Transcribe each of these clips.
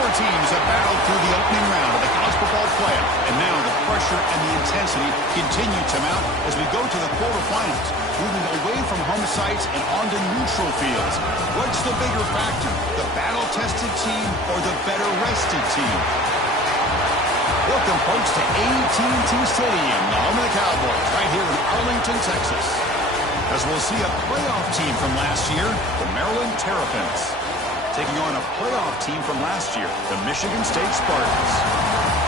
Four teams have battled through the opening round of the college football playoff, and now the pressure and the intensity continue to mount as we go to the quarterfinals, moving away from home sites and onto neutral fields. What's the bigger factor, the battle-tested team or the better-rested team? Welcome, folks, to AT&T Stadium, the home of the Cowboys, right here in Arlington, Texas. As we'll see a playoff team from last year, the Maryland Terrapins, taking on a playoff team from last year, the Michigan State Spartans.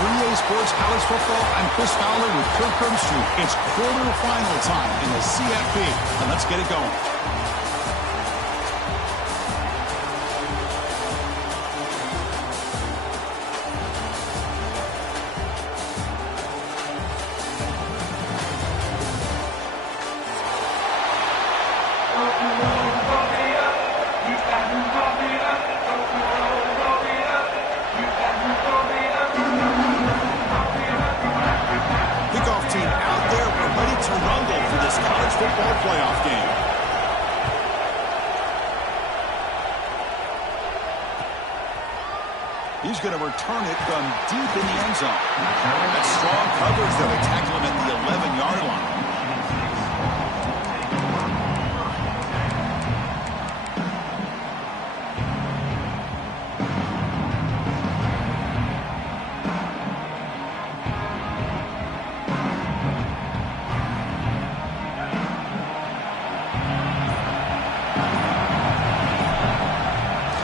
3A Sports College Football, I'm Chris Fowler with Kirk Herbstreit. It's quarterfinal time in the CFP, and let's get it going. He's going to return it from deep in the end zone. That's strong coverage, though. They tackle him at the 11-yard line.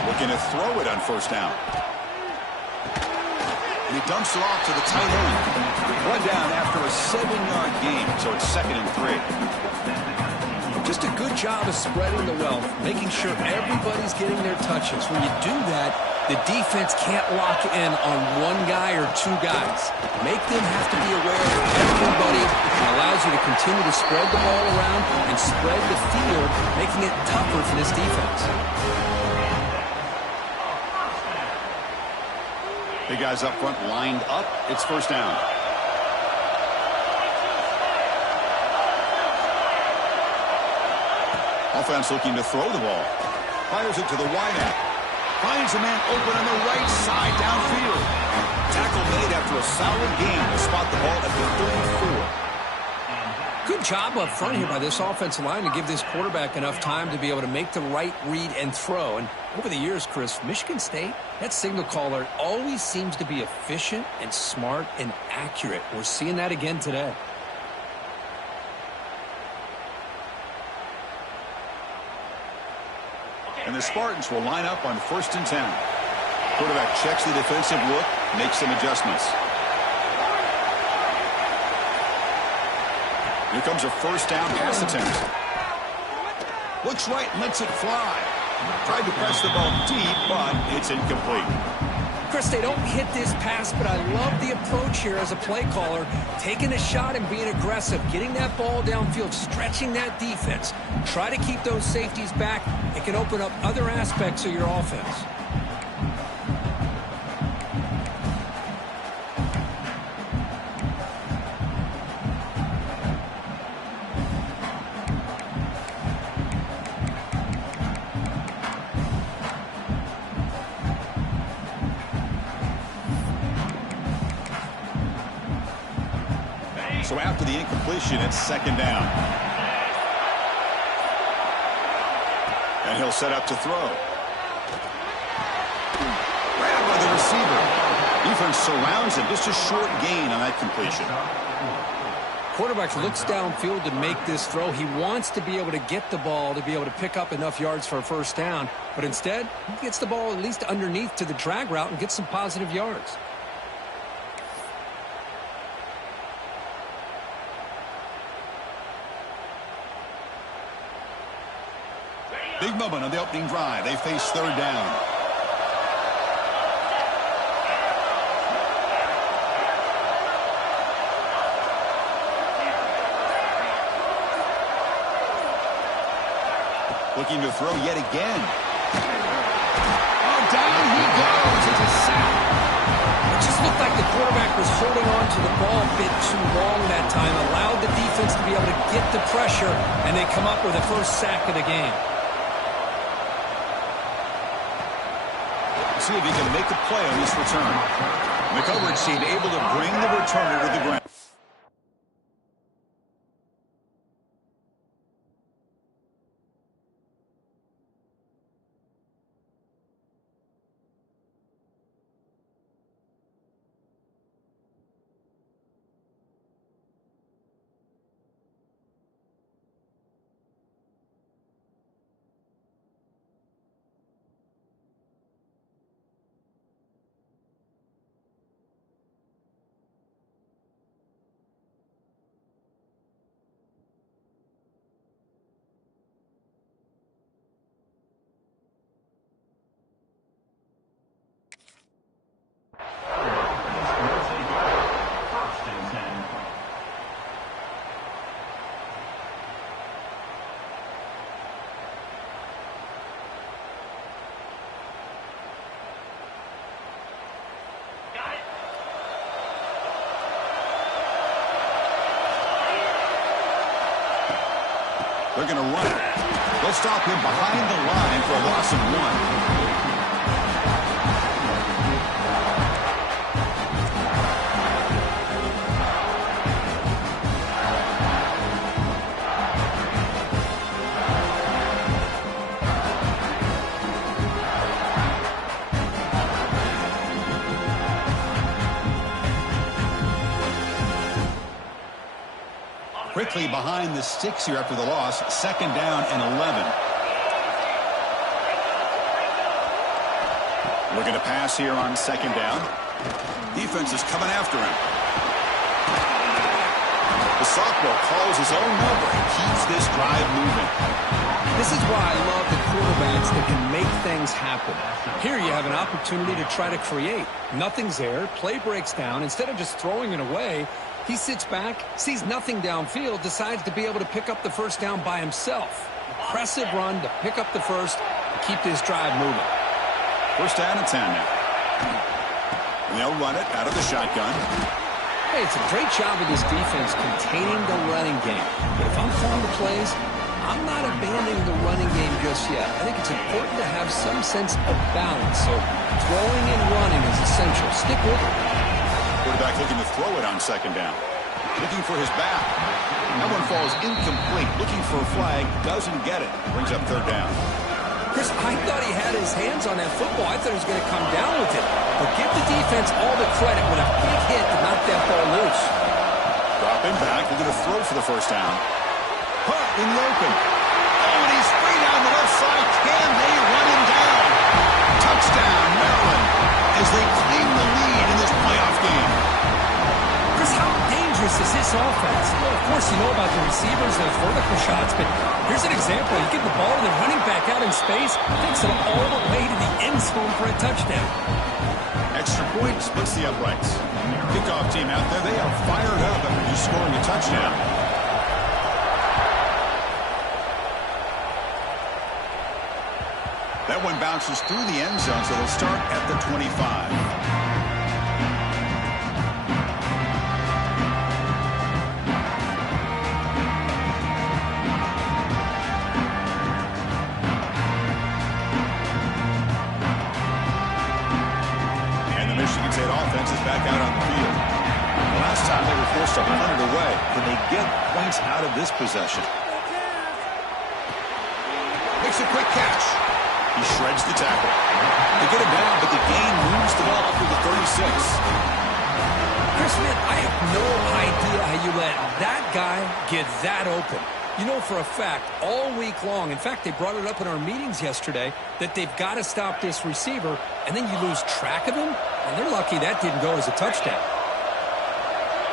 Looking to throw it on first down. And he dumps it off to the tight end. One down after a 7-yard gain, so it's 2nd and 3. Just a good job of spreading the wealth, making sure everybody's getting their touches. When you do that, the defense can't lock in on one guy or two guys. Make them have to be aware of everybody, and allows you to continue to spread the ball around and spread the field, making it tougher for this defense. The guys up front lined up. It's first down. Offense looking to throw the ball. Fires it to the wideout. Finds a man open on the right side downfield. Tackle made after a solid gain to spot the ball at the 34. Good job up front here by this offensive line to give this quarterback enough time to be able to make the right read and throw. And over the years, Chris, Michigan State, that signal caller always seems to be efficient and smart and accurate. We're seeing that again today. And the Spartans will line up on 1st and 10. Quarterback checks the defensive look, makes some adjustments. Here comes a first down pass attempt. Looks right, lets it fly. Tried to press the ball deep, but it's incomplete. Chris, they don't hit this pass, but I love the approach here as a play caller. Taking a shot and being aggressive, getting that ball downfield, stretching that defense. Try to keep those safeties back. It can open up other aspects of your offense. So after the incompletion, it's 2nd down. And he'll set up to throw. Grabbed by the receiver. Defense surrounds him. Just a short gain on that completion. Quarterback looks downfield to make this throw. He wants to be able to get the ball to be able to pick up enough yards for a first down. But instead, he gets the ball at least underneath to the drag route and gets some positive yards. Big moment on the opening drive. They face 3rd down. Looking to throw yet again. Oh, down he goes. It's a sack. It just looked like the quarterback was holding on to the ball a bit too long that time, allowed the defense to be able to get the pressure, and they come up with the first sack of the game. See if he can make a play on this return. The coverage team able to bring the returner to the ground. They're going to run it. They'll stop him behind the line for a loss of 1. Quickly behind the sticks here after the loss. 2nd down and 11. Looking to pass here on 2nd down. Defense is coming after him. The sophomore calls his own number and keeps this drive moving. This is why I love the quarterbacks that can make things happen. Here you have an opportunity to try to create. Nothing's there. Play breaks down. Instead of just throwing it away, he sits back, sees nothing downfield, decides to be able to pick up the first down by himself. Impressive run to pick up the first and keep this drive moving. 1st down and 10 now. And they'll run it out of the shotgun. Hey, it's a great job of this defense containing the running game. But if I'm calling the plays, I'm not abandoning the running game just yet. I think it's important to have some sense of balance. So throwing and running is essential. Stick with it. Quarterback looking to throw it on 2nd down. Looking for his back. That one falls incomplete. Looking for a flag. Doesn't get it. Brings up 3rd down. Chris, I thought he had his hands on that football. I thought he was going to come down with it. But give the defense all the credit when a big hit to knock that ball loose. Dropping back. Looking to throw for the 1st down. Punt in the open. Oh, and he's free down the left side. Can they run him down? Touchdown, Maryland, as they claim the lead in this playoff game. Chris, how dangerous is this offense? Well, of course, you know about the receivers and those vertical shots, but here's an example. You get the ball to the running back out in space, takes it all the way to the end zone for a touchdown. Extra point splits the uprights. Kickoff team out there, they are fired up after just scoring a touchdown. That one bounces through the end zone, so they'll start at the 25. And the Michigan State offense is back out on the field. Last time they were forced to run it away. Can they get points out of this possession? Makes a quick catch. He shreds the tackle. They get him down, but the gain moves the ball up to the 36. Chris, man, I have no idea how you let that guy get that open. You know for a fact, all week long, in fact, they brought it up in our meetings yesterday, that they've got to stop this receiver, and then you lose track of him, and they're lucky that didn't go as a touchdown.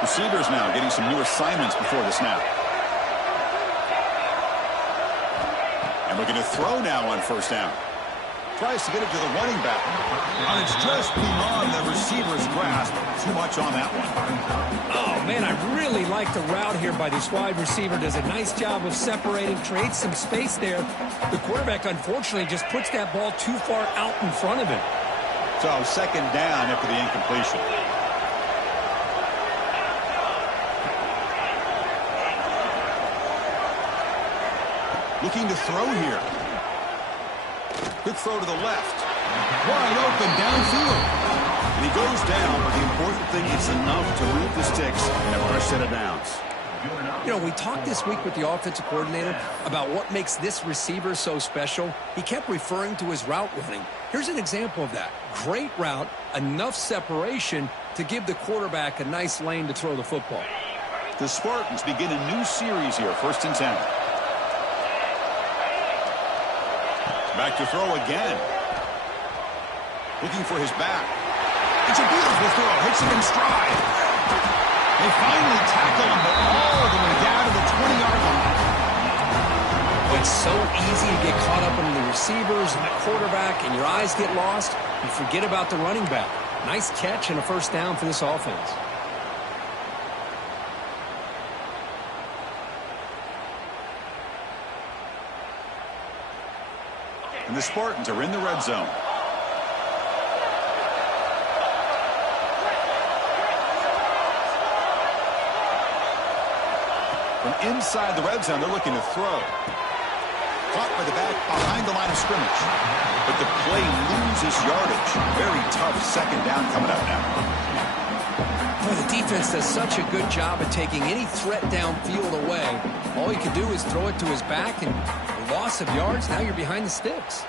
Receivers now getting some new assignments before the snap. And we're going to throw now on 1st down. Tries to get it to the running back. And it's just beyond the receiver's grasp. Too much on that one. Oh, man, I really like the route here by this wide receiver. Does a nice job of separating, creates some space there. The quarterback, unfortunately, just puts that ball too far out in front of him. So 2nd down after the incompletion. Looking to throw here. Good throw to the left. Wide open downfield. And he goes down, but the important thing is enough to move the sticks and a fresh set of downs. You know, we talked this week with the offensive coordinator about what makes this receiver so special. He kept referring to his route running. Here's an example of that. Great route, enough separation to give the quarterback a nice lane to throw the football. The Spartans begin a new series here, 1st and 10. Back to throw again. Looking for his back. It's a beautiful throw. Hits him in stride. They finally tackle him, but all the way down to the 20-yard line. It's so easy to get caught up in the receivers and the quarterback, and your eyes get lost. You forget about the running back. Nice catch and a first down for this offense. And the Spartans are in the red zone. From inside the red zone, they're looking to throw. Caught by the back behind the line of scrimmage. But the play loses yardage. Very tough second down coming up now. Boy, the defense does such a good job of taking any threat downfield away. All he can do is throw it to his back, and loss of yards, now you're behind the sticks.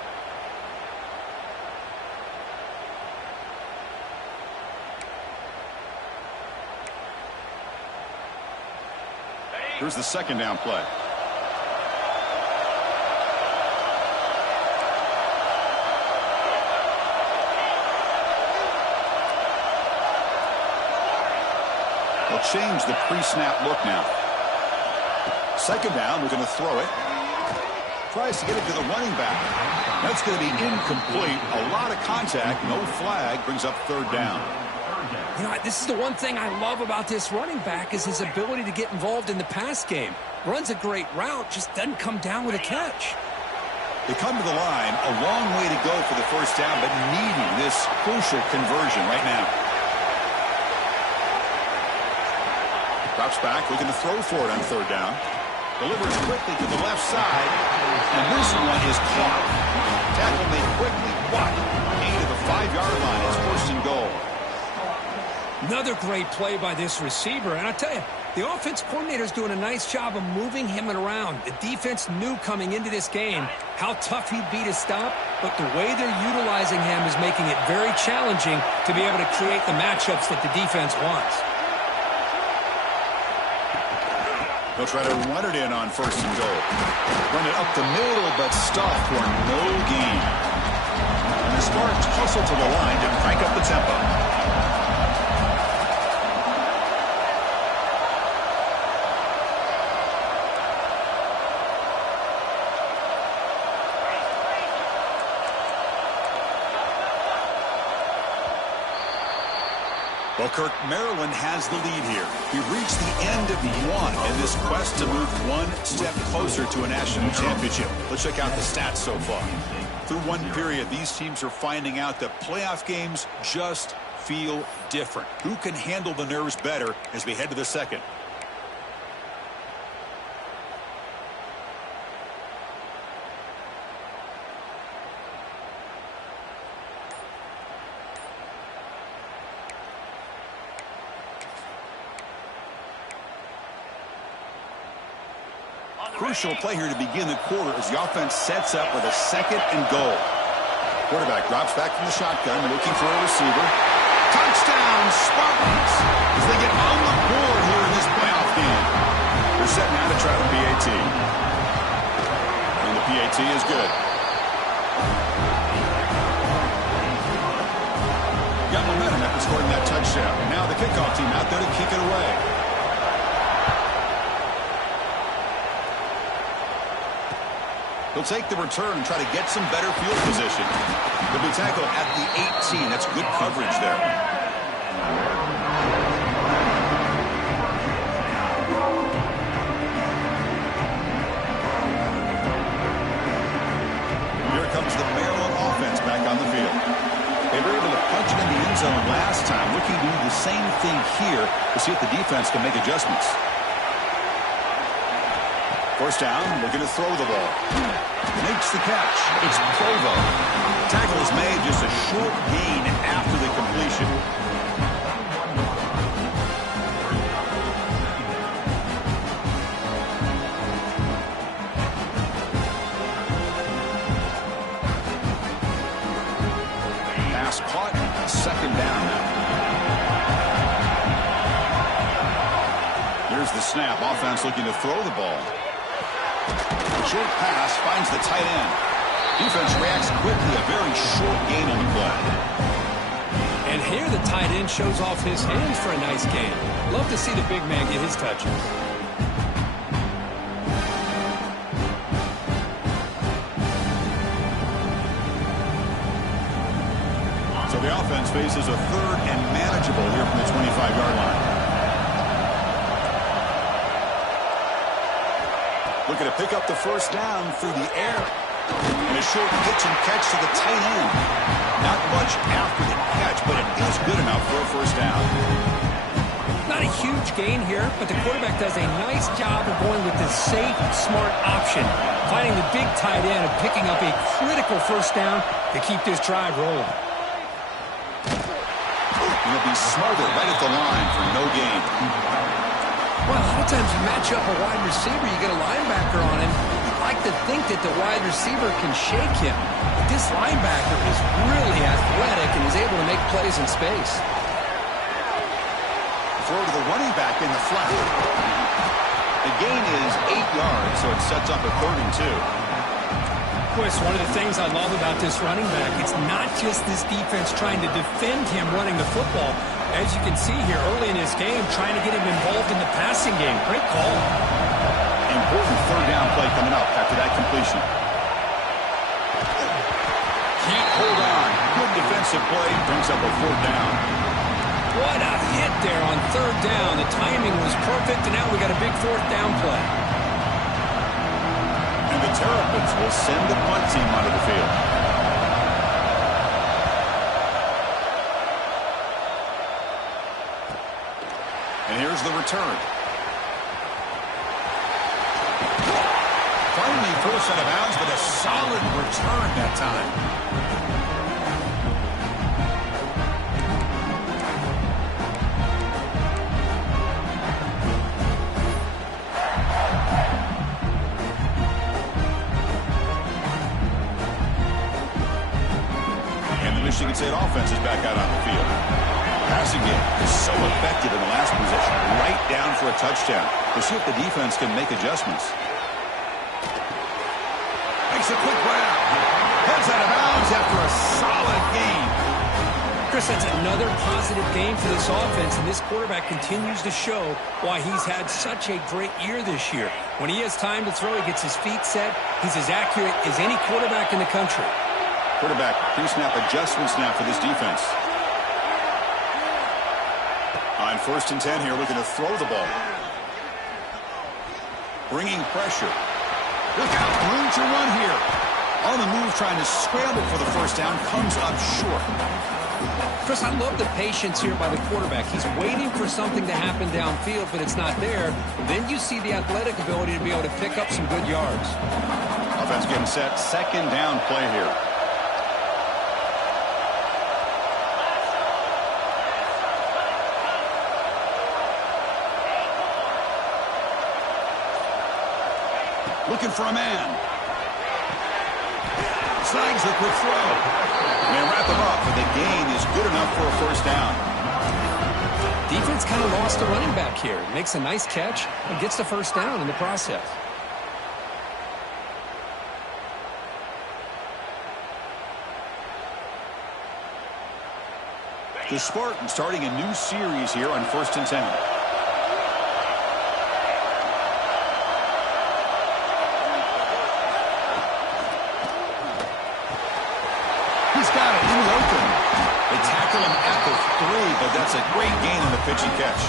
Here's the second down play. They'll change the pre-snap look now. Second down, we're going to throw it. Tries to get it to the running back. That's going to be incomplete. A lot of contact, no flag, brings up 3rd down. You know, this is the one thing I love about this running back is his ability to get involved in the pass game. Runs a great route, just doesn't come down with a catch. They come to the line, a long way to go for the first down, but needing this crucial conversion right now. Drops back, looking to throw for it on 3rd down. Delivers quickly to the left side, and this one is caught. Tackle made quickly, what? Gain to the 5-yard line. It's 1st and goal. Another great play by this receiver, and I tell you, the offense coordinator is doing a nice job of moving him around. The defense knew coming into this game how tough he'd be to stop, but the way they're utilizing him is making it very challenging to be able to create the matchups that the defense wants. They'll try to run it in on 1st and goal. Run it up the middle, but stop for no gain. And the Spartans hustle to the line to crank up the tempo. Well, Kirk, Maryland has the lead here. We've reached the end of one in this quest to move one step closer to a national championship. Let's check out the stats so far. Through one period, these teams are finding out that playoff games just feel different. Who can handle the nerves better as we head to the second? Crucial play here to begin the quarter as the offense sets up with a 2nd and goal. Quarterback drops back from the shotgun, looking for a receiver. Touchdown, Spartans, as they get on the board here in this playoff game. They're set now to try the PAT. And the PAT is good. Got momentum after scoring that touchdown. Now the kickoff team out there to kick it away. He'll take the return and try to get some better field position. He'll be tackled at the 18. That's good coverage there. Here comes the Maryland offense back on the field. They were able to punch it in the end zone last time. Looking to do the same thing here to see if the defense can make adjustments. First down, looking to throw the ball. Makes the catch. It's Provo. Tackle is made, just a short gain after the completion. Pass caught. Second down now. Here's the snap. Offense looking to throw the ball. Short pass finds the tight end. Defense reacts quickly. A very short gain on the play. And here the tight end shows off his hands for a nice gain. Love to see the big man get his touches. So the offense faces a third and manageable here from the 25-yard line. Looking to pick up the first down through the air. And a short pitch and catch to the tight end. Not much after the catch, but it is good enough for a first down. Not a huge gain here, but the quarterback does a nice job of going with the safe, smart option, finding the big tight end and picking up a critical first down to keep this drive rolling. He'll be smothered right at the line for no gain. Well, a lot of times you match up a wide receiver, you get a linebacker on him. You'd like to think that the wide receiver can shake him. But this linebacker is really athletic and is able to make plays in space. Throw to the running back in the flat. The gain is 8 yards, so it sets up a 3rd and 2. Chris, one of the things I love about this running back, it's not just this defense trying to defend him running the football. As you can see here early in this game, trying to get him involved in the passing game. Great call. Important 3rd down play coming up after that completion. Can't hold on. Good defensive play. Brings up a 4th down. What a hit there on 3rd down. The timing was perfect, and now we got a big 4th down play. And the Terrapins will send the punt team onto the field. And here's the return. Finally forced out of bounds, but a solid return that time. And the Michigan State offense is back out on the field. Passing game is so effective in the last possession. Right down for a touchdown. We'll see if the defense can make adjustments. Makes a quick grab. Heads out of bounds after a solid game. Chris, that's another positive game for this offense, and this quarterback continues to show why he's had such a great year this year. When he has time to throw, he gets his feet set. He's as accurate as any quarterback in the country. Quarterback pre-snap adjustment snap for this defense. On 1st and 10 here, looking to throw the ball. Bringing pressure. Look out, room to run here. On the move, trying to scramble for the first down, comes up short. Chris, I love the patience here by the quarterback. He's waiting for something to happen downfield, but it's not there. Then you see the athletic ability to be able to pick up some good yards. Offense getting set. 2nd down play here. Looking for a man. Snags the quick throw. And they wrap him up, but the gain is good enough for a first down. Defense kind of lost the running back here. Makes a nice catch and gets the first down in the process. The Spartans starting a new series here on 1st and 10. He's got it. He's open. They tackle him at the 3, but that's a great gain on the pitch and catch.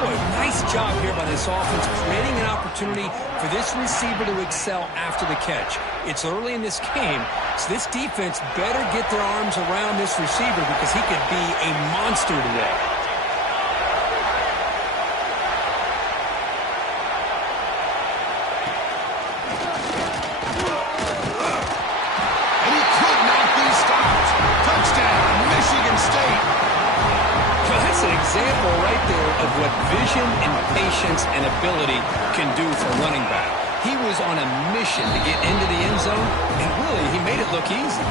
Boy, nice job here by this offense, creating an opportunity for this receiver to excel after the catch. It's early in this game, so this defense better get their arms around this receiver because he could be a monster today. example right there of what vision and patience and ability can do for a running back. He was on a mission to get into the end zone, and really, he made it look easy.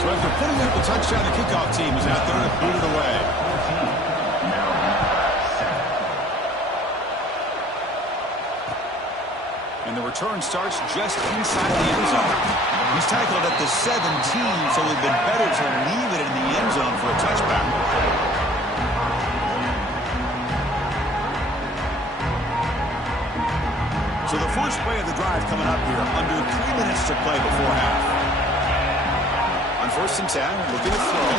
So after putting up the touchdown, the kickoff team is out there to boot it away. And the return starts just inside the end zone. He's tackled at the 17, so it would have been better to leave it in the end zone for a touchback. So the first play of the drive coming up here, under 3 minutes to play before half. On 1st and 10, looking to throw.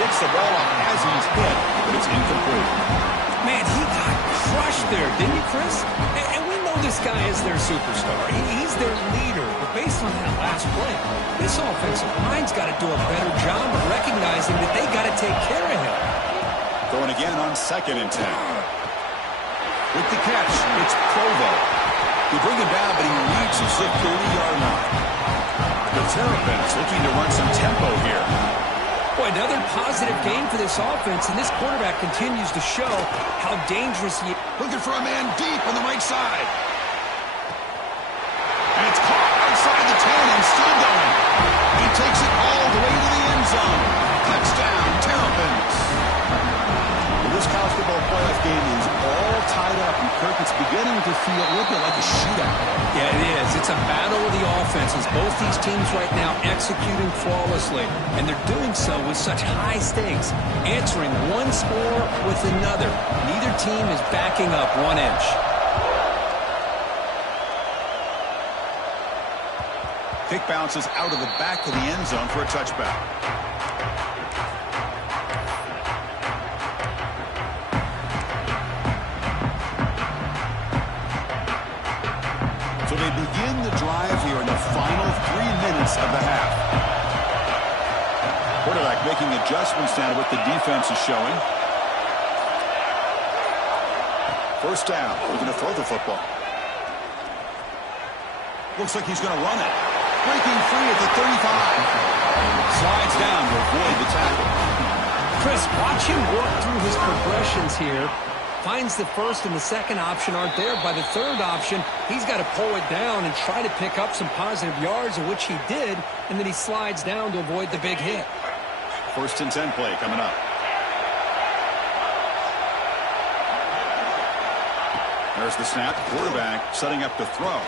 Gets the ball off as he's hit, but it's incomplete. Man, he got crushed there, didn't he, Chris? And we know this guy is their superstar. He's their leader. But based on that last play, this offensive line's got to do a better job of recognizing that they got to take care of him. Going again on 2nd and 10. With the catch, it's Provo. They bring him down, but he reaches the 30-yard line. The Terrapins looking to run some tempo here. Boy, another positive game for this offense, and this quarterback continues to show how dangerous he is. Looking for a man deep on the right side. And it's caught outside the 10 and still going. He takes it all the way to the end zone. Touchdown, Terrapins. This college football playoff game is all tied up, and Kirk, it's beginning to feel a little bit like a shootout. Yeah, it is. It's a battle of the offenses. Both these teams right now executing flawlessly, and they're doing so with such high stakes, answering one score with another. Neither team is backing up 1 inch. Kick bounces out of the back of the end zone for a touchback. So they begin the drive here in the final 3 minutes of the half. Quarterback making adjustments now to what the defense is showing. 1st down. Looking to throw the football. Looks like he's going to run it. Breaking free at the 35. Slides down to avoid the tackle. Chris, watch him work through his progressions here. Finds the 1st and the 2nd option aren't there. By the 3rd option, he's got to pull it down and try to pick up some positive yards, of which he did, and then he slides down to avoid the big hit. 1st and 10 play coming up. There's the snap. Quarterback setting up to throw.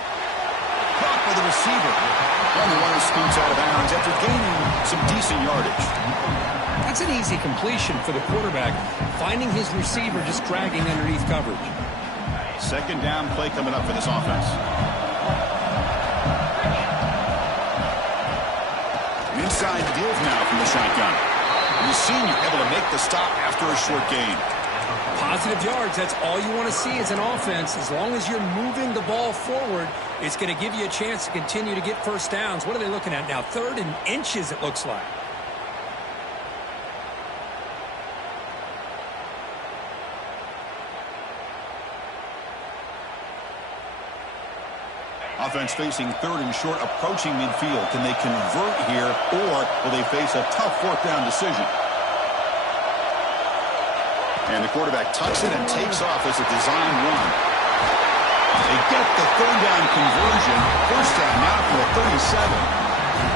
Caught by the receiver. And the runner scoots out of bounds after gaining some decent yardage. That's an easy completion for the quarterback, finding his receiver just dragging underneath coverage. 2nd down play coming up for this offense. Inside deals now from the shotgun. And the senior able to make the stop after a short gain. Positive yards, that's all you want to see as an offense. As long as you're moving the ball forward, it's going to give you a chance to continue to get 1st downs. What are they looking at now? 3rd and inches, it looks like. Offense facing 3rd and short, approaching midfield. Can they convert here, or will they face a tough 4th down decision? And the quarterback tucks it and takes off as a design run. They get the 3rd down conversion. 1st down now for the 37.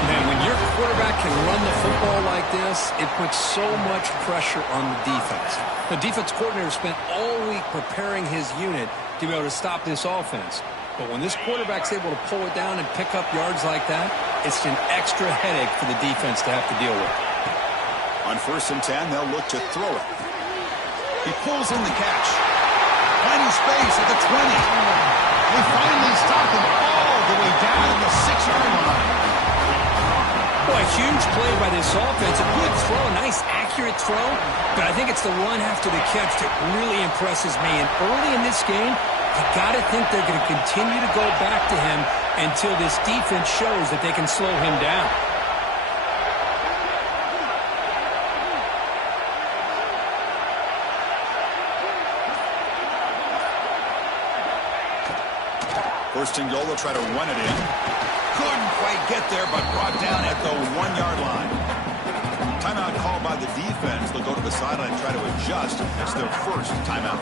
Man, when your quarterback can run the football like this, it puts so much pressure on the defense. The defense coordinator spent all week preparing his unit to be able to stop this offense. But when this quarterback's able to pull it down and pick up yards like that, it's an extra headache for the defense to have to deal with. On 1st and 10, they'll look to throw it. He pulls in the catch. Finding space at the 20. They finally stop him all the way down to the 6-yard line. Boy, huge play by this offense. A good throw, a nice accurate throw. But I think it's the run after the catch that really impresses me. And early in this game, you got to think they're going to continue to go back to him until this defense shows that they can slow him down. First and goal, they'll try to run it in. Couldn't quite get there, but brought down at the 1-yard line. Timeout called by the defense. They'll go to the sideline and try to adjust. That's their first timeout.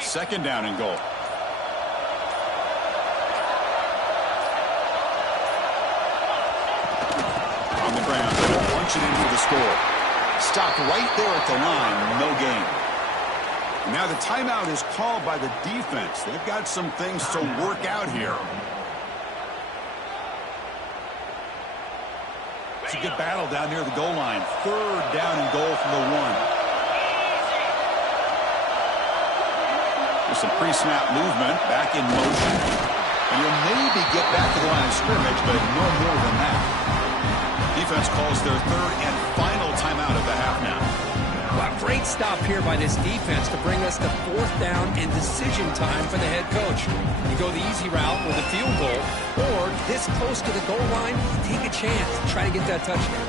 Second down and goal. On the ground, they'll punch it in for the score. Stopped right there at the line, no gain. Now the timeout is called by the defense. They've got some things to work out here. It's a good battle down near the goal line. Third down and goal from the 1. There's some pre-snap movement, back in motion. And you'll maybe get back to the line of scrimmage, but no more than that. Defense calls their third and final timeout of the half now. Well, great stop here by this defense to bring us to fourth down and decision time for the head coach. You go the easy route with a field goal, or this close to the goal line, you take a chance to try to get that touchdown.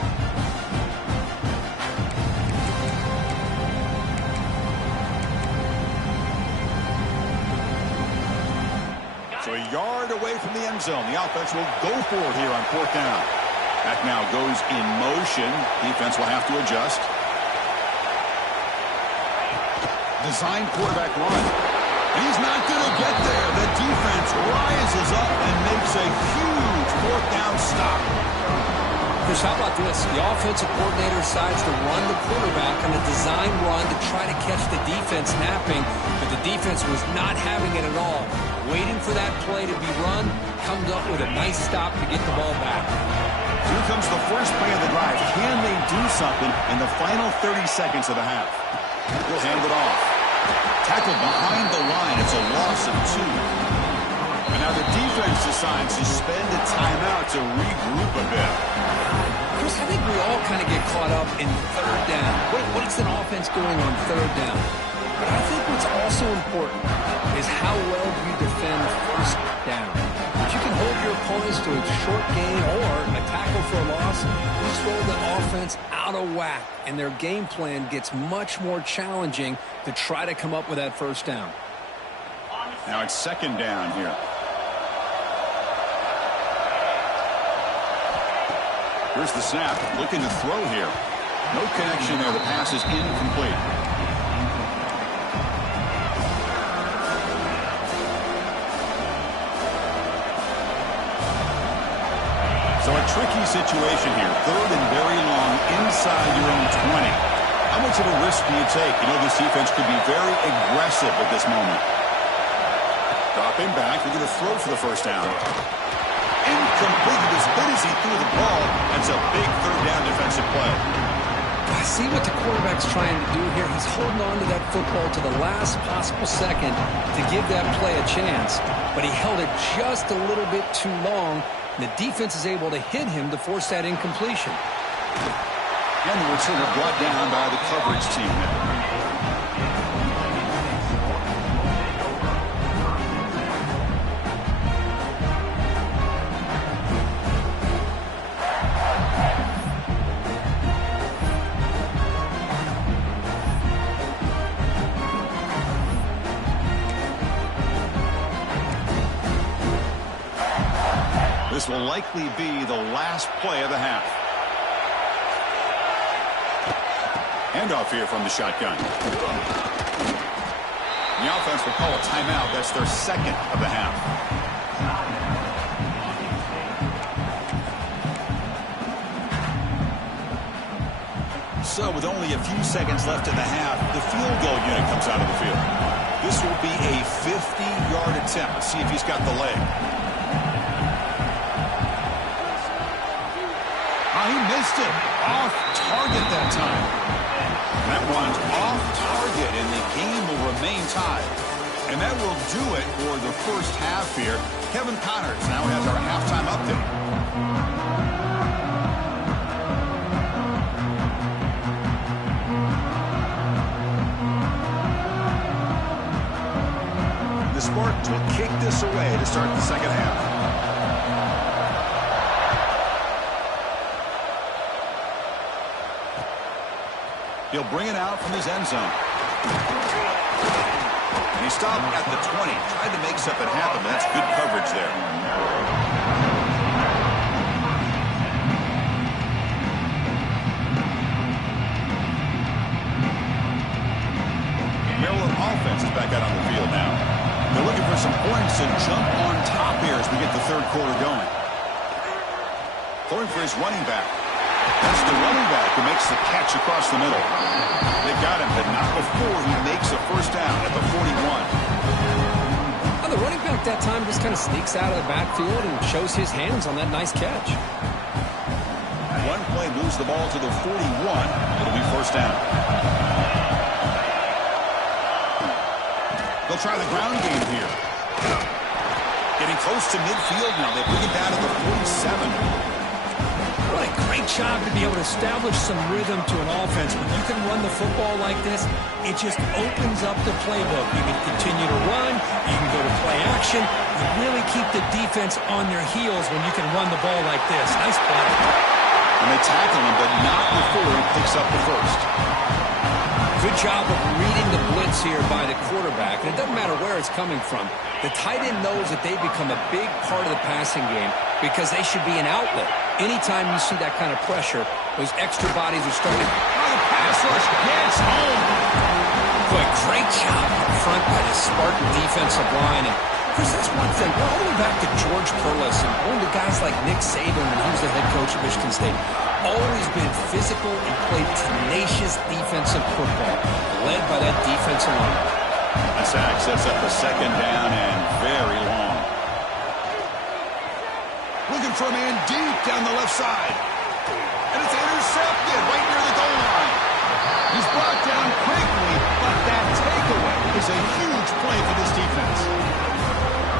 So a yard away from the end zone. The offense will go for it here on fourth down. That now goes in motion. Defense will have to adjust. Design quarterback run. He's not going to get there. The defense rises up and makes a huge fourth down stop. Chris, how about this? The offensive coordinator decides to run the quarterback on a design run to try to catch the defense napping, but the defense was not having it at all. Waiting for that play to be run, comes up with a nice stop to get the ball back. Here comes the first play of the drive. Can they do something in the final 30 seconds of the half? He'll hand it off. Tackled behind the line. It's a loss of 2. And now the defense decides to spend a timeout to regroup a bit. Chris, I think we all kind of get caught up in third down. What's an offense doing on third down? But I think what's also important is how well you defend first down. If you can hold your opponents to a short gain or a tackle for a loss, you throw the offense out of whack, and their game plan gets much more challenging to try to come up with that first down. Now it's second down here. Here's the snap. Looking to throw here. No connection there. The pass is incomplete. So a tricky situation here. Third and very long inside your own 20. How much of a risk do you take? You know, this defense could be very aggressive at this moment. Dropping back. They're going to throw for the first down. Incomplete. As good as he threw the ball, that's a big third down defensive play. I see what the quarterback's trying to do here. He's holding on to that football to the last possible second to give that play a chance. But he held it just a little bit too long. The defense is able to hit him to force that incompletion. And the returner brought down by the coverage team there. This will likely be the last play of the half. Handoff here from the shotgun. The offense will call a timeout. That's their second of the half. So with only a few seconds left in the half, the field goal unit comes out of the field. This will be a 50-yard attempt. Let's see if he's got the leg. He missed it. Off target that time. That one's off target, and the game will remain tied. And that will do it for the first half here. Kevin Connors now has our halftime update. The Spartans will kick this away to start the second half. He'll bring it out from his end zone. And he stopped at the 20. Tried to make something happen, but that's good coverage there. Maryland offense is back out on the field now. They're looking for some points to jump on top here as we get the third quarter going. Throwing for his running back. That's the running back who makes the catch across the middle. They got him, but not before he makes a first down at the 41. Well, the running back that time just kind of sneaks out of the backfield and shows his hands on that nice catch. One play moves the ball to the 41. It'll be first down. They'll try the ground game here. Getting close to midfield now. They bring it down to the 47. What a great job to be able to establish some rhythm to an offense. When you can run the football like this, it just opens up the playbook. You can continue to run. You can go to play action. You really keep the defense on their heels when you can run the ball like this. Nice play. And they tackle him, but not before he picks up the first. Good job of reading the blitz here by the quarterback. And it doesn't matter where it's coming from. The tight end knows that they become a big part of the passing game because they should be an outlet. Anytime you see that kind of pressure, those extra bodies are starting. Oh, the pass rush gets home. Boy, great job up front by the Spartan defensive line. And Chris, that's one thing. We're all the way back to George Perlis and going to guys like Nick Saban when he was the head coach of Michigan State. Always been physical and played tenacious defensive football, led by that defensive line. A sack sets up the second down and very long. Looking for a man deep down the left side. And it's intercepted right near the goal line. He's brought down quickly, but that takeaway is a huge play for this defense.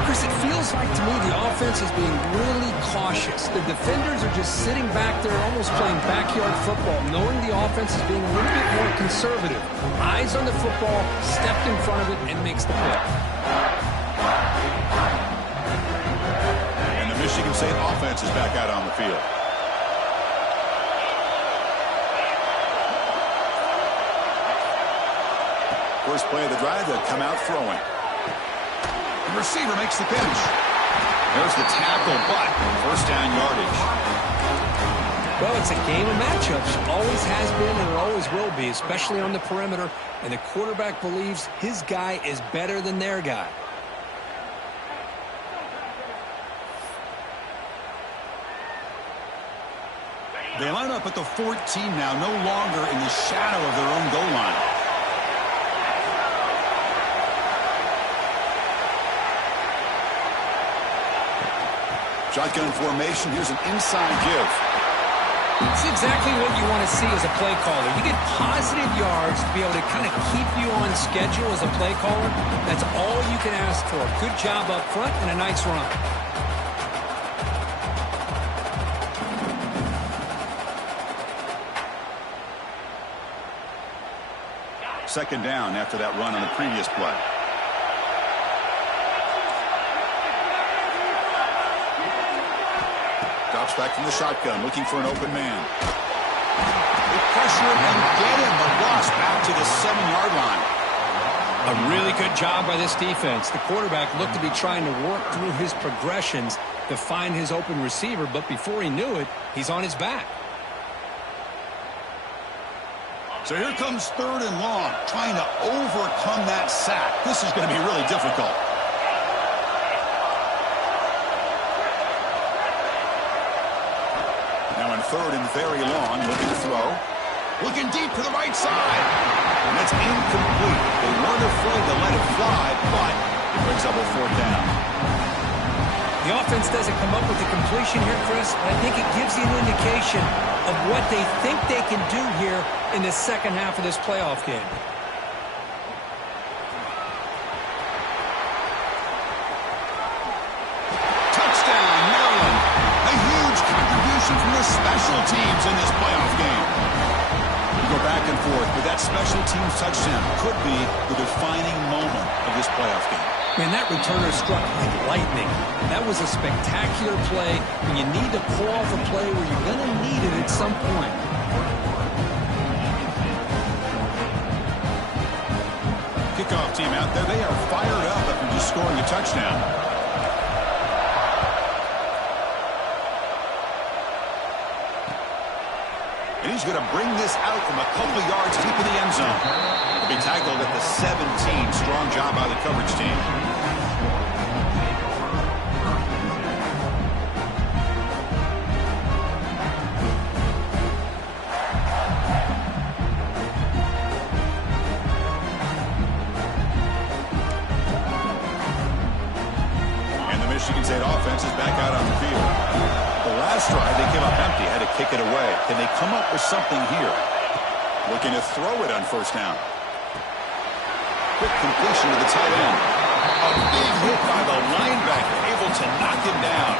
Chris, it feels like to me the offense is being really cautious. The defenders are just sitting back there almost playing backyard football, knowing the offense is being a little bit more conservative. Eyes on the football, stepped in front of it, and makes the play. And the Michigan State offense is back out on the field. First play of the drive, they'll come out throwing. The receiver makes the catch. There's the tackle, but first down yardage. Well, it's a game of matchups. Always has been and it always will be, especially on the perimeter. And the quarterback believes his guy is better than their guy. They line up at the 14 now, no longer in the shadow of their own goal line. Shotgun formation. Here's an inside give. It's exactly what you want to see as a play caller. You get positive yards to be able to kind of keep you on schedule as a play caller. That's all you can ask for. Good job up front and a nice run. Second down after that run on the previous play. Drops back from the shotgun, looking for an open man. They pressure him and get him, but lost back to the 7-yard line. A really good job by this defense. The quarterback looked to be trying to work through his progressions to find his open receiver, but before he knew it, he's on his back. So here comes third and long, trying to overcome that sack. This is going to be really difficult. Now in third and very long, looking to throw. Looking deep to the right side. And that's incomplete. They weren't afraid to let it fly, but it brings up a fourth down. The offense doesn't come up with the completion here, Chris, but I think it gives you an indication of what they think they can do here in the second half of this playoff game. Touchdown, Maryland. A huge contribution from the special teams in this playoff game. We go back and forth, but that special teams touchdown could be the defining moment of this playoff game. Man, that returner struck like lightning. That was a spectacular play, and you need to pull off a play where you're going to need it at some point. kickoff team out there. They are fired up after just scoring a touchdown. And he's going to bring this out from a couple yards deep in the end zone. He'll be tackled at the 17. Strong job by the coverage team. And the Michigan State offense is back out on the field. The last drive, they came up empty, had to kick it away. Can they come up with something here? Looking to throw it on first down. Quick completion to the tight end. A big hit by the linebacker, able to knock him down.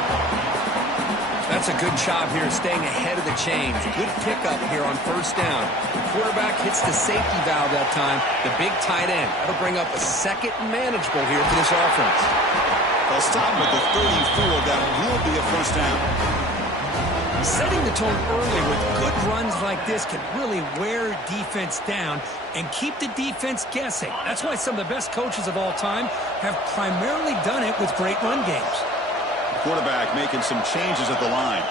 That's a good job here, staying ahead of the chains. Good pickup here on first down. The quarterback hits the safety valve that time. The big tight end. That'll bring up a second manageable here for this offense. They'll stop with the 34. That will be a first down. Setting the tone early with good runs like this can really wear defense down and keep the defense guessing. That's why some of the best coaches of all time have primarily done it with great run games. Quarterback making some changes at the line.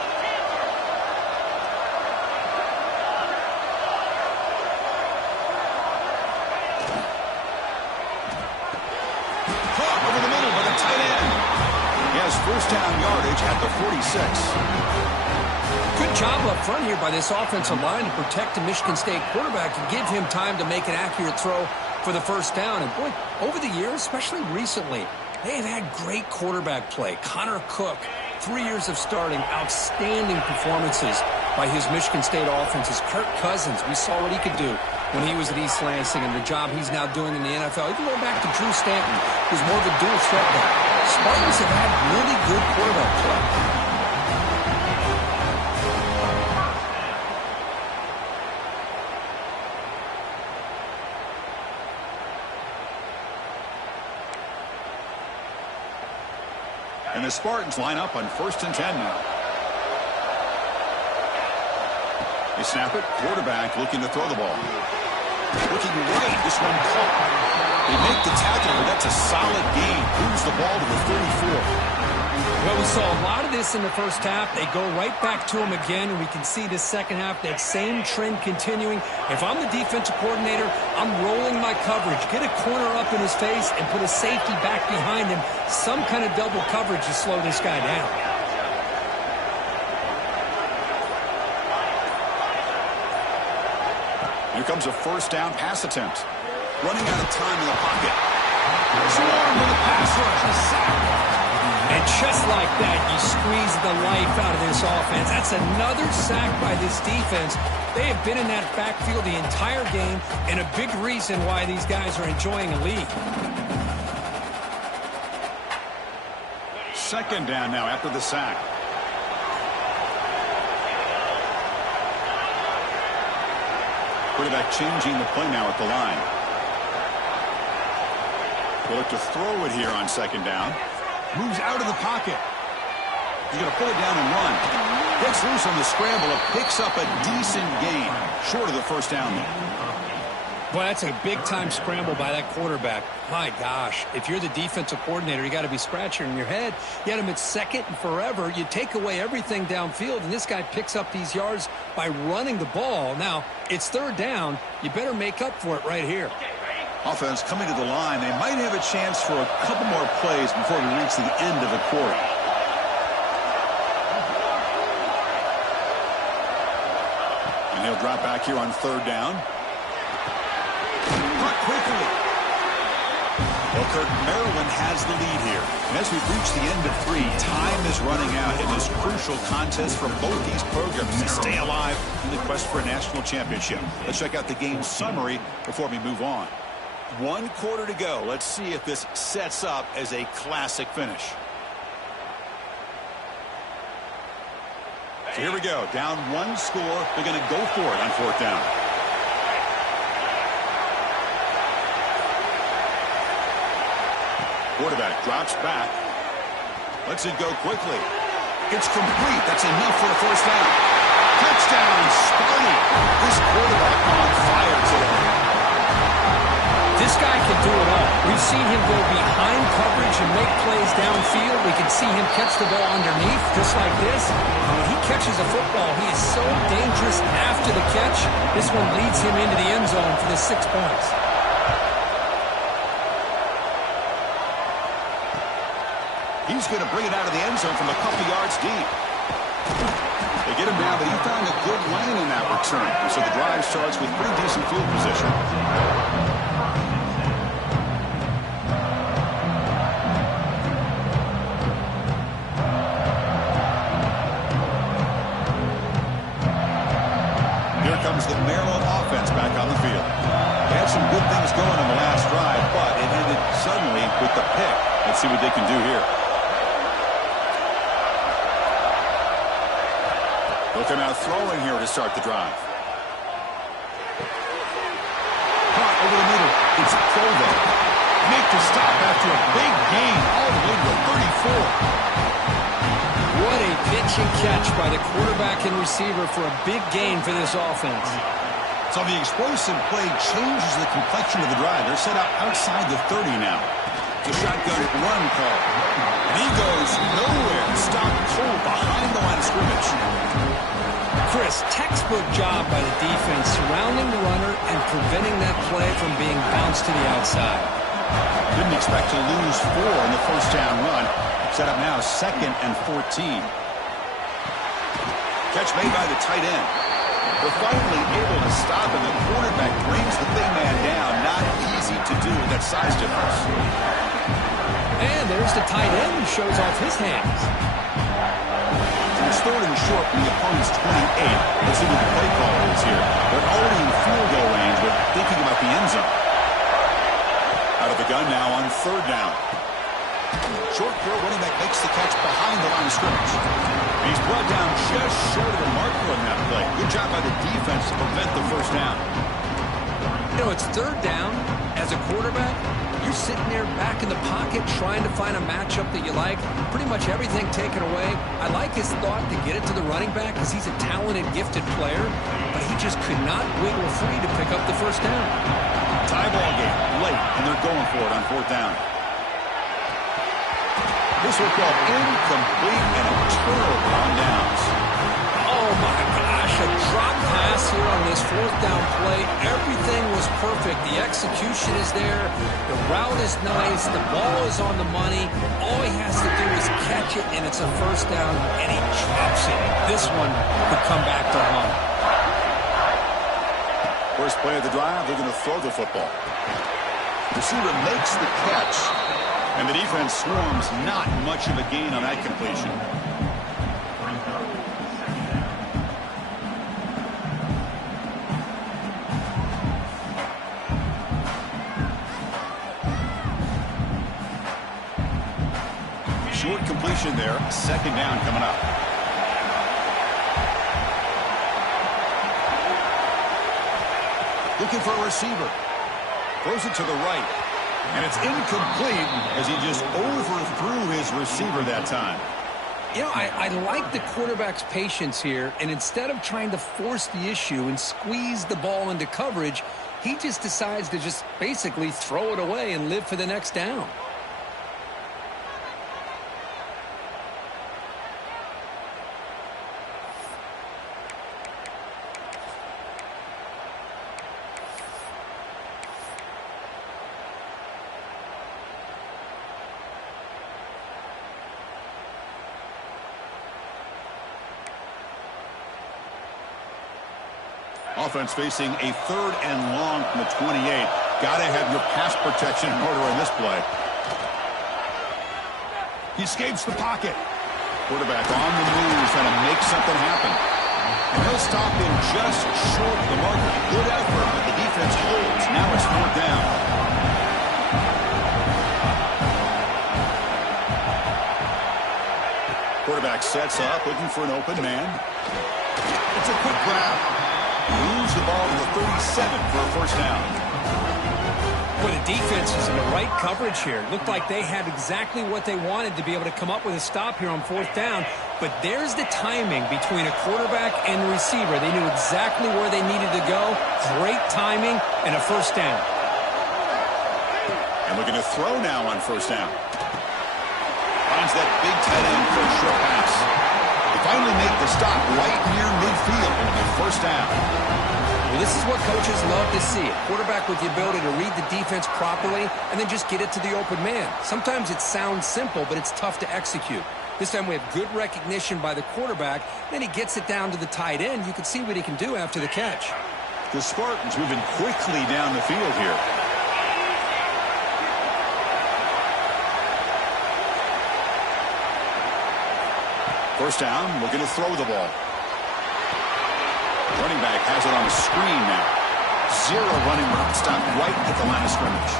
Caught over the middle by the tight end. He has first down yardage at the 46. Good job up front here by this offensive line to protect the Michigan State quarterback and give him time to make an accurate throw for the first down. And boy, over the years, especially recently, they have had great quarterback play. Connor Cook, 3 years of starting, outstanding performances by his Michigan State offenses. Kirk Cousins, we saw what he could do when he was at East Lansing and the job he's now doing in the NFL. Even going back to Drew Stanton, who's more of a dual threat guy. Spartans have had really good quarterback play. And the Spartans line up on 1st and 10 now. They snap it. Quarterback looking to throw the ball. Looking right. This one caught. They make the tackle, but that's a solid gain. Moves the ball to the 34. Well, we saw a lot of this in the first half. They go right back to him again, and we can see the second half, that same trend continuing. If I'm the defensive coordinator, I'm rolling my coverage. Get a corner up in his face and put a safety back behind him. Some kind of double coverage to slow this guy down. Here comes a first down pass attempt. Running out of time in the pocket. Swarm with a pass rush. A sack. And just like that, you squeeze the life out of this offense. That's another sack by this defense. They have been in that backfield the entire game, and a big reason why these guys are enjoying a lead. Second down now after the sack. Quarterback changing the play now at the line. We'll look to throw it here on second down. Moves out of the pocket. He's going to pull it down and run. Gets loose on the scramble. It picks up a decent gain. Short of the first down, though. Boy, that's a big-time scramble by that quarterback. My gosh, if you're the defensive coordinator, you got to be scratching your head. You had him at second and forever. You take away everything downfield, and this guy picks up these yards by running the ball. Now, it's third down. You better make up for it right here. Offense coming to the line. They might have a chance for a couple more plays before we reach the end of the quarter. And he'll drop back here on third down. Caught quickly. Well, Kirk, Maryland has the lead here. And as we've reached the end of 3, time is running out in this crucial contest for both these programs to stay alive in the quest for a national championship. Let's check out the game summary before we move on. 1 quarter to go. Let's see if this sets up as a classic finish. So here we go. Down 1 score. They're going to go for it on 4th down. Quarterback drops back. Lets it go quickly. It's complete. That's enough for a first down. Touchdown, Sparty. This quarterback on fire today. This guy can do it all. We've seen him go behind coverage and make plays downfield. We can see him catch the ball underneath, just like this. When he catches a football, he is so dangerous after the catch. This one leads him into the end zone for the 6 points. He's going to bring it out of the end zone from a couple yards deep. They get him down, but he found a good lane in that return. So the drive starts with pretty decent field position. Here comes the Maryland offense back on the field. They had some good things going on the last drive, but it ended suddenly with the pick. Let's see what they can do here. They'll come out throwing here to start the drive. Caught over the middle. It's Provo. Make the stop after a big gain all the way to the 34. What a pitch and catch by the quarterback and receiver for a big gain for this offense. So the explosive play changes the complexion of the drive. They're set up outside the 30 now. The shotgun run call. And he goes nowhere. Stopped cold behind the line of scrimmage. Chris, textbook job by the defense surrounding the runner and preventing that play from being bounced to the outside. Didn't expect to lose 4 in the first down run. Set up now 2nd and 14. Catch made by the tight end. They're finally able to stop, and the quarterback brings the big man down. Not easy to do with that size difference. And there's the tight end who shows off his hands. It's 3rd and short from the opponent's 28. Let's see what the play call is here. They're already in field goal range, but thinking about the end zone. Out of the gun now on 3rd down. Short throw, running back makes the catch behind the line of scrimmage. He's brought down just short of the marker on that play. Good job by the defense to prevent the first down. You know, it's 3rd down. As a quarterback, you're sitting there back in the pocket trying to find a matchup that you like. Pretty much everything taken away. I like his thought to get it to the running back because he's a talented, gifted player, but he just could not wiggle free to pick up the first down. Tie ball game late, and they're going for it on 4th down. This will call incomplete and a turnover on downs. Oh, my gosh, a drop pass here on this 4th down play. Everything was perfect. The execution is there. The route is nice. The ball is on the money. All he has to do is catch it, and it's a first down, and he drops it. This one could come back to haunt. First play of the drive, they're going to throw the football. Receiver makes the catch, and the defense swarms. Not much of a gain on that completion. Short completion there. 2nd down coming up. Looking for a receiver. Throws it to the right. And it's incomplete as he just overthrew his receiver that time. You know, I like the quarterback's patience here, and instead of trying to force the issue and squeeze the ball into coverage, he just decides to just basically throw it away and live for the next down. Offense facing a 3rd and long from the 28. Got to have your pass protection in order in this play. He escapes the pocket. Quarterback on the move, trying to make something happen. And he'll stop him just short of the marker. Good effort, but the defense holds. Now it's 4th down. Quarterback sets up, looking for an open man. It's a quick grab. Moves the ball to the 37 for a first down. Well, the defense is in the right coverage here. Looked like they had exactly what they wanted to be able to come up with a stop here on 4th down. But there's the timing between a quarterback and the receiver. They knew exactly where they needed to go. Great timing and a first down. And looking to throw now on first down. Finds that big tight end for a short pass. They finally make the stop right near midfield on first down. Well, this is what coaches love to see. A quarterback with the ability to read the defense properly and then just get it to the open man. Sometimes it sounds simple, but it's tough to execute. This time we have good recognition by the quarterback. Then he gets it down to the tight end. You can see what he can do after the catch. The Spartans moving quickly down the field here. First down, looking to throw the ball. Running back has it on a screen now. Zero running route stop right at the line of scrimmage.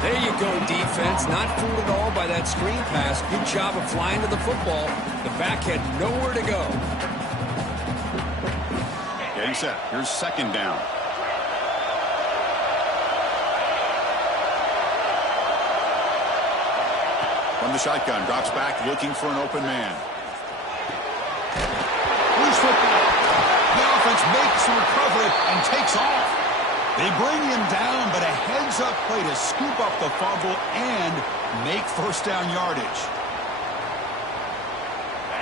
There you go, defense. Not fooled at all by that screen pass. Good job of flying to the football. The back had nowhere to go. Getting set. Here's second down. From the shotgun, drops back, looking for an open man. Loose football. The offense makes the recovery and takes off. They bring him down, but a heads-up play to scoop up the fumble and make first down yardage.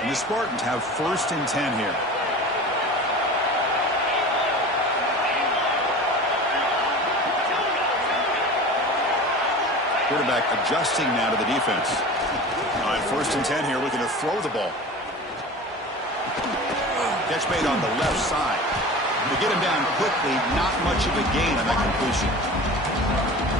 And the Spartans have first and 10 here. Quarterback adjusting now to the defense. On first and 10 here, looking to throw the ball. Catch made on the left side. To get him down quickly, not much of a gain on that completion.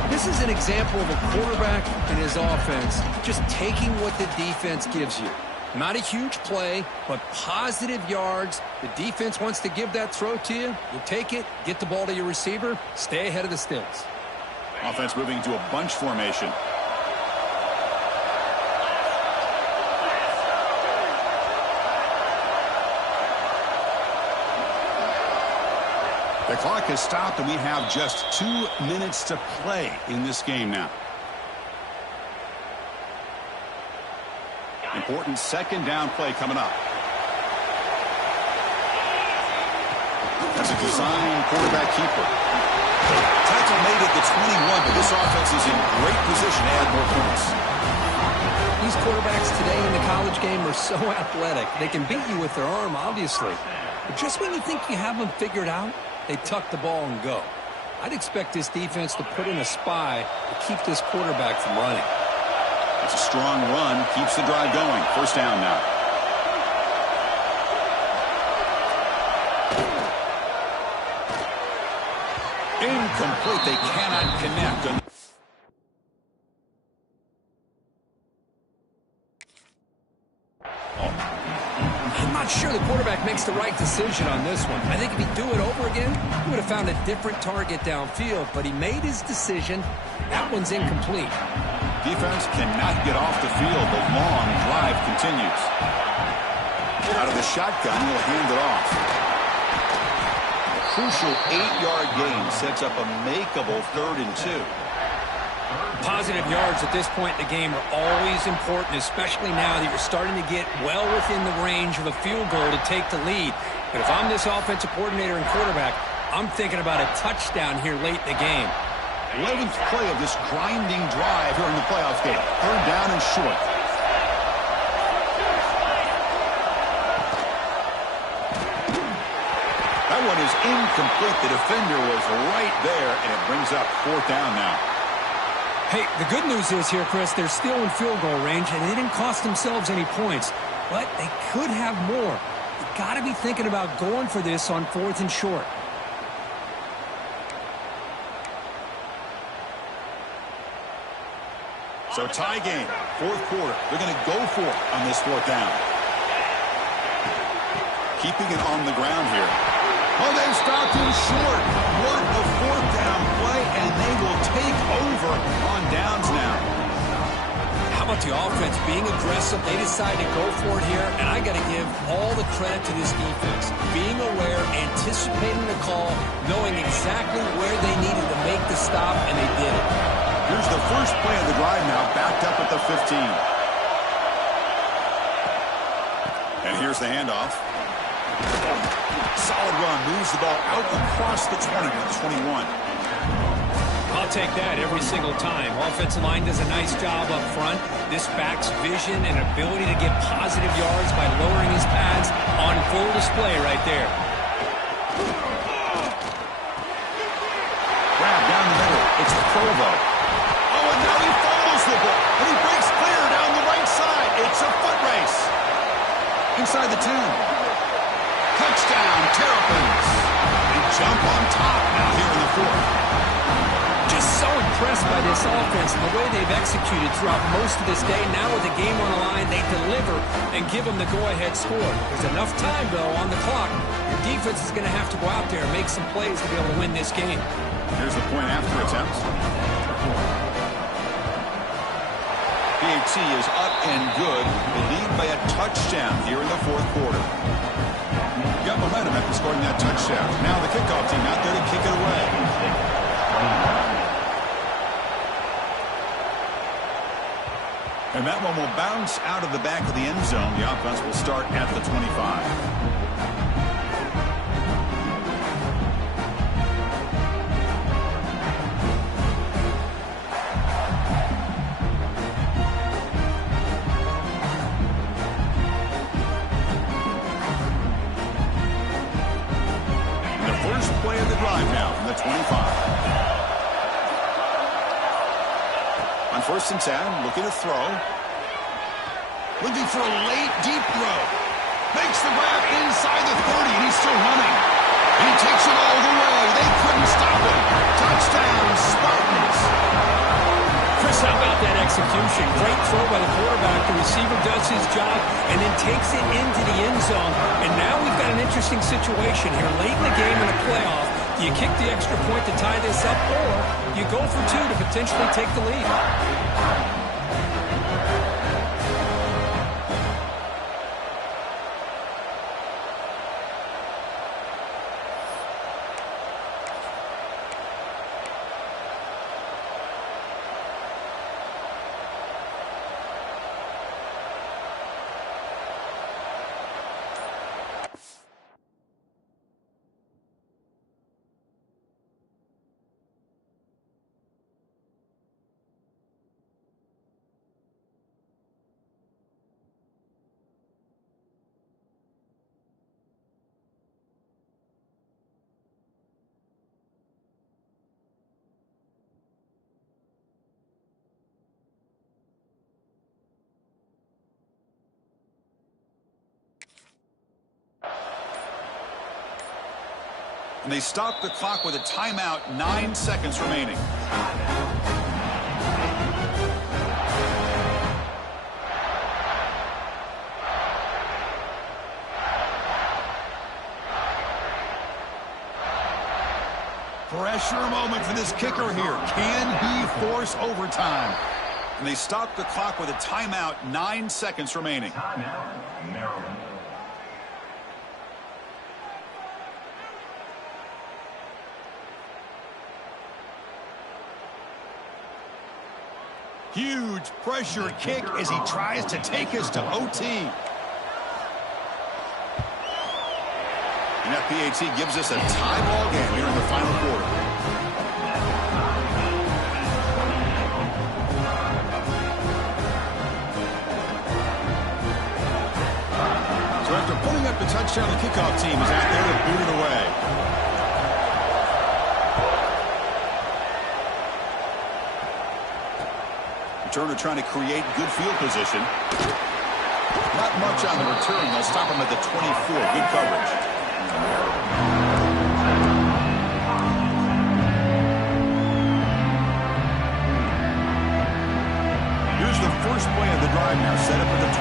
This is an example of a quarterback and his offense just taking what the defense gives you. Not a huge play, but positive yards. The defense wants to give that throw to you. You take it, get the ball to your receiver, stay ahead of the sticks. Offense moving to a bunch formation. The clock has stopped, and we have just 2 minutes to play in this game now. Important second down play coming up. That's a design quarterback keeper. Tackle made at the 21, but this offense is in great position to add more points. These quarterbacks today in the college game are so athletic. They can beat you with their arm, obviously. But just when you think you have them figured out, they tuck the ball and go. I'd expect this defense to put in a spy to keep this quarterback from running. It's a strong run, keeps the drive going. First down now. Incomplete. They cannot connect. I'm not sure the quarterback makes the right decision on this one. I think if he'd do it over again, he would have found a different target downfield, but he made his decision. That one's incomplete. Defense cannot get off the field. The long drive continues. Out of the shotgun, he'll hand it off. A crucial 8-yard gain sets up a makeable 3rd and 2. Positive yards at this point in the game are always important, especially now that you're starting to get well within the range of a field goal to take the lead. But if I'm this offensive coordinator and quarterback, I'm thinking about a touchdown here late in the game. 11th play of this grinding drive here in the playoff game. 3rd down and short. That one is incomplete. The defender was right there, and it brings up 4th down now. Hey, the good news is here, Chris, they're still in field goal range, and they didn't cost themselves any points. But they could have more. You got to be thinking about going for this on 4th and short. So tie game, 4th quarter. They're going to go for it on this 4th down. Keeping it on the ground here. Oh, they stopped him short. What a 4th down play, and they will take over on downs now. How about the offense being aggressive? They decide to go for it here, and I got to give all the credit to this defense. Being aware, anticipating the call, knowing exactly where they needed to make the stop, and they did it. Here's the first play of the drive now, backed up at the 15. And here's the handoff. Solid run, moves the ball out across the 20 to the 21. I'll I'll take that every single time. Offensive line does a nice job up front. This back's vision and ability to get positive yards by lowering his pads on full display right there. Grab down the middle. It's Provo. Oh, and now he fumbles the ball. And he breaks clear down the right side. It's a foot race. Inside the 10. Touchdown, Terrapins. They jump on top now here in the fourth. Just so impressed by this offense and the way they've executed throughout most of this day. Now with the game on the line, they deliver and give them the go-ahead score. There's enough time, though, on the clock. Your defense is going to have to go out there and make some plays to be able to win this game. Here's the point after attempt. PAT is up and good. They lead by a touchdown here in the fourth quarter. Got momentum after scoring that touchdown. Now the kickoff team out there to kick it away. And that one will bounce out of the back of the end zone. The offense will start at the 25. Play of the drive now from the 25. On 1st and 10, looking to throw. Looking for a late, deep throw. Makes the grab inside the 30, and he's still running. He takes it all the way. They couldn't stop him. Touchdown, Spartans. Chris, how about that execution? Great throw by the quarterback. The receiver does his job and then takes it into the end zone. And now we've got an interesting situation here. Late in the game in a playoff, do you kick the extra point to tie this up, or you go for two to potentially take the lead? And they stop the clock with a timeout, 9 seconds remaining. Pressure moment for this kicker here. Can he force overtime? And they stop the clock with a timeout, 9 seconds remaining. Timeout, Maryland. Huge pressure kick as he tries to take us to OT. And that PAT gives us a tie ball game here in the final quarter. So after putting up the touchdown, the kickoff team is out there to boot it away. Returner trying to create good field position. Not much on the return. They'll stop him at the 24. Good coverage. Here's the first play of the drive now. Set up at the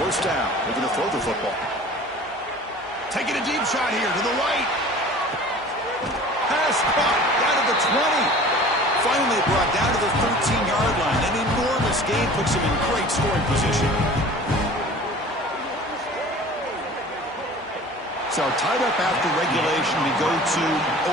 24. First down. Looking to throw the football. Taking a deep shot here to the right. Pass caught down at the 20. Finally brought down to the 13-yard line. An enormous gain puts him in great scoring position. So tied up after regulation, we go to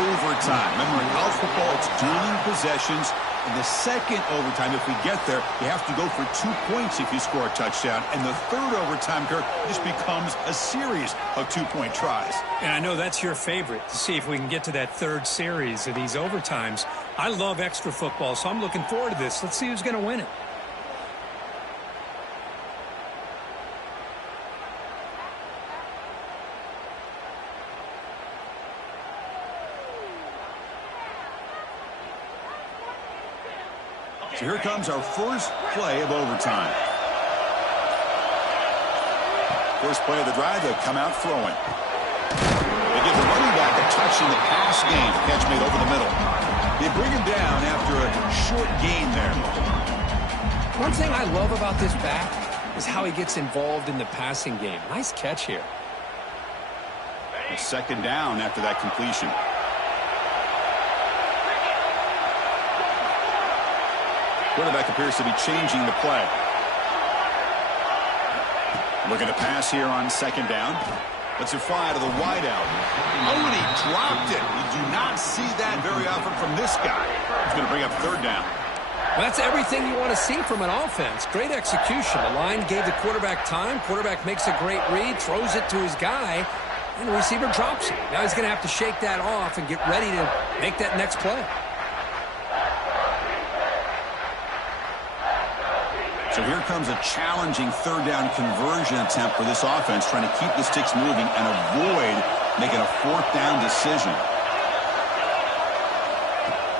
overtime. Remember, in college football, it's dueling possessions. In the second overtime, if we get there, you have to go for 2 points if you score a touchdown. And the third overtime, Kirk, just becomes a series of 2-point tries. And I know that's your favorite, to see if we can get to that third series of these overtimes. I love extra football, so I'm looking forward to this. Let's see who's going to win it. So here comes our first play of overtime. First play of the drive, they come out throwing. They give the running back a touch in the pass game. The catch made over the middle. They bring him down after a short gain there. One thing I love about this back is how he gets involved in the passing game. Nice catch here. A second down after that completion. Quarterback appears to be changing the play. Looking to pass here on second down. Let's it fly to the wideout. Oh, and he dropped it. You do not see that very often from this guy. He's going to bring up third down. Well, that's everything you want to see from an offense. Great execution. The line gave the quarterback time. Quarterback makes a great read, throws it to his guy, and the receiver drops it. Now he's going to have to shake that off and get ready to make that next play. So here comes a challenging third down conversion attempt for this offense, trying to keep the sticks moving and avoid making a fourth down decision.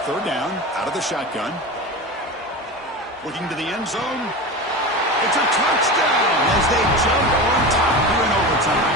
Third down, out of the shotgun. Looking to the end zone. It's a touchdown as they jump on top here in overtime.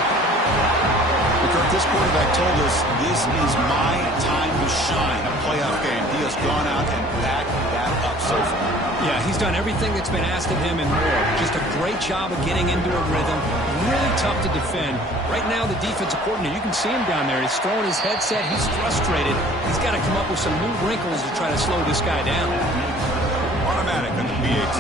Kirk, this quarterback told us this is my time to shine, a playoff game. He has gone out and backed that up so far. Yeah, he's done everything that's been asked of him and more. Just a great job of getting into a rhythm. Really tough to defend. Right now, the defensive coordinator, you can see him down there. He's throwing his headset. He's frustrated. He's got to come up with some new wrinkles to try to slow this guy down. Automatic on the PAT.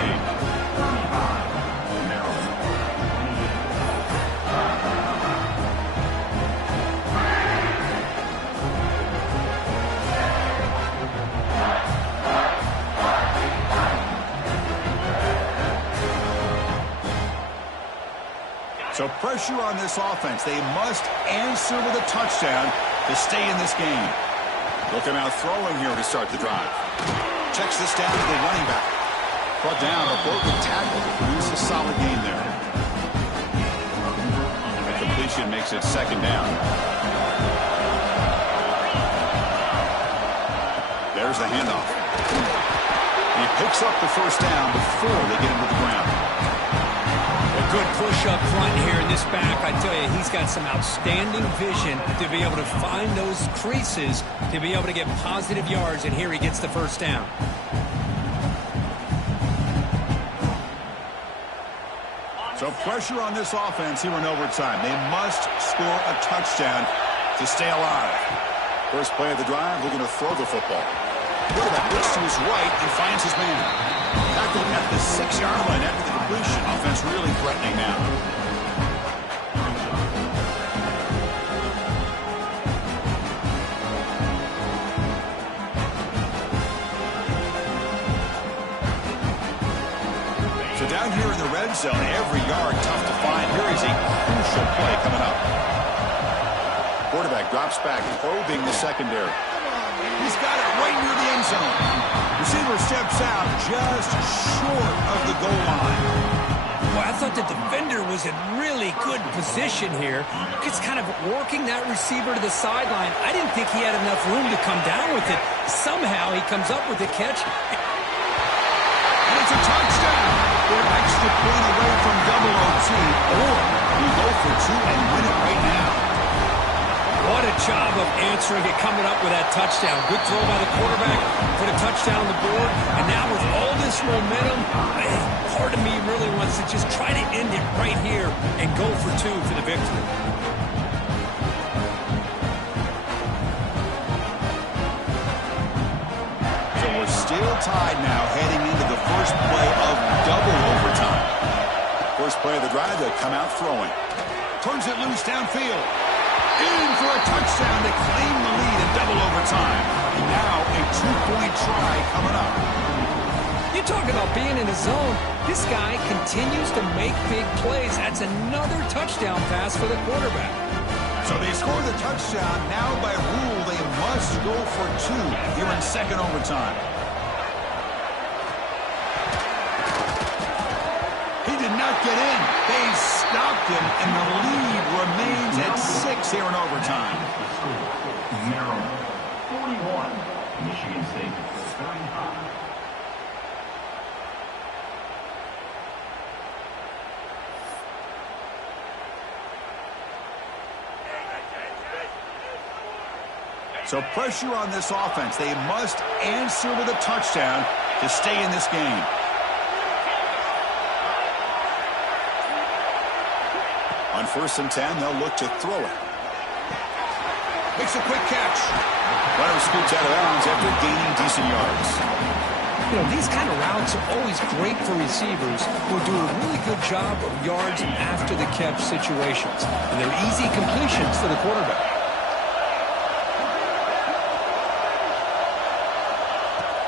So pressure on this offense. They must answer with a touchdown to stay in this game. Look him out throwing here to start the drive. Checks this down to the running back. Brought down a broken tackle to produce a solid gain there. The completion makes it second down. There's the handoff. He picks up the first down before they get him to the ground. A good push up front here in this back. I tell you, he's got some outstanding vision to be able to find those creases, to be able to get positive yards, and here he gets the first down. So pressure on this offense here in overtime. They must score a touchdown to stay alive. First play of the drive, looking to throw the football. Quarterback looks to his right and finds his man. Tackled at the 6-yard line after the completion. Offense really threatening now. So down here in the red zone, every yard tough to find. Here is a crucial play coming up. Quarterback drops back, probing the secondary. He's got it right near the end zone. Receiver steps out just short of the goal line. Well, I thought the defender was in really good position here. It's kind of working that receiver to the sideline. I didn't think he had enough room to come down with it. Somehow he comes up with the catch. And it's a touchdown. They're an extra point away from double OT, or we go for two and win it right now. What a job of answering it, coming up with that touchdown. Good throw by the quarterback, put a touchdown on the board, and now with all this momentum, part of me really wants to just try to end it right here and go for two for the victory. So we're still tied now heading into the first play of double overtime. First play of the drive, they'll come out throwing. Turns it loose downfield. In for a touchdown to claim the lead in double overtime. Now a 2-point try coming up. You talk about being in the zone. This guy continues to make big plays. That's another touchdown pass for the quarterback. So they score the touchdown. Now by rule, they must go for 2 here in second overtime. He did not get in. They stopped him, and the lead remains at 6 here in overtime. 41, Michigan State 35. So pressure on this offense. They must answer with a touchdown to stay in this game. On 1st and 10, they'll look to throw it. Makes a quick catch. Runner scoots out of bounds after gaining decent yards. You know, these kind of routes are always great for receivers who do a really good job of yards after the catch situations. And they're easy completions for the quarterback.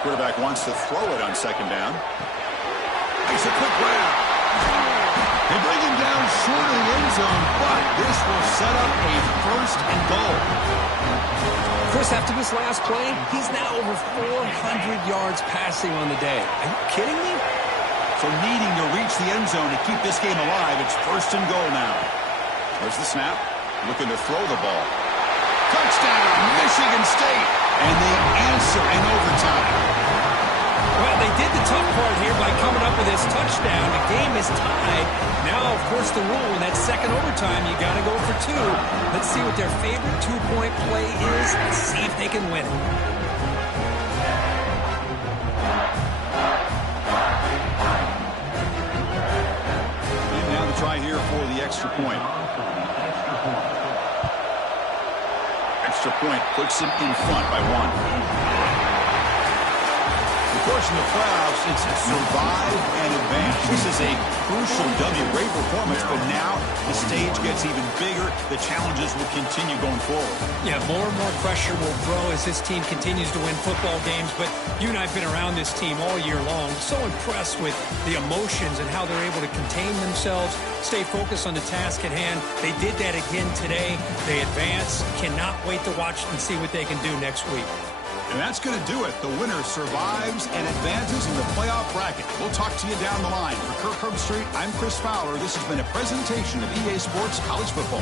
Quarterback wants to throw it on 2nd down. Makes a quick grab. They bring him down short of the end zone, but this will set up a 1st and goal. Chris, after this last play, he's now over 400 yards passing on the day. Are you kidding me? So needing to reach the end zone to keep this game alive, it's 1st and goal now. There's the snap. Looking to throw the ball. Touchdown, Michigan State. And they answer in overtime. Well, they did the tough part here by coming up with this touchdown. The game is tied. Now, of course, the rule in that second overtime, you got to go for 2. Let's see what their favorite 2-point play is. Let's see if they can win it. And now the try here for the extra point. Extra point puts them in front by 1. Of course, in the playoffs, it's survive and advance. This is a crucial W. Great performance, but now the stage gets even bigger. The challenges will continue going forward. Yeah, more and more pressure will grow as this team continues to win football games. But you and I have been around this team all year long. So impressed with the emotions and how they're able to contain themselves, stay focused on the task at hand. They did that again today. They advance. Cannot wait to watch and see what they can do next week. And that's going to do it. The winner survives and advances in the playoff bracket. We'll talk to you down the line. For Kirk Herbstreit, I'm Chris Fowler. This has been a presentation of EA Sports College Football.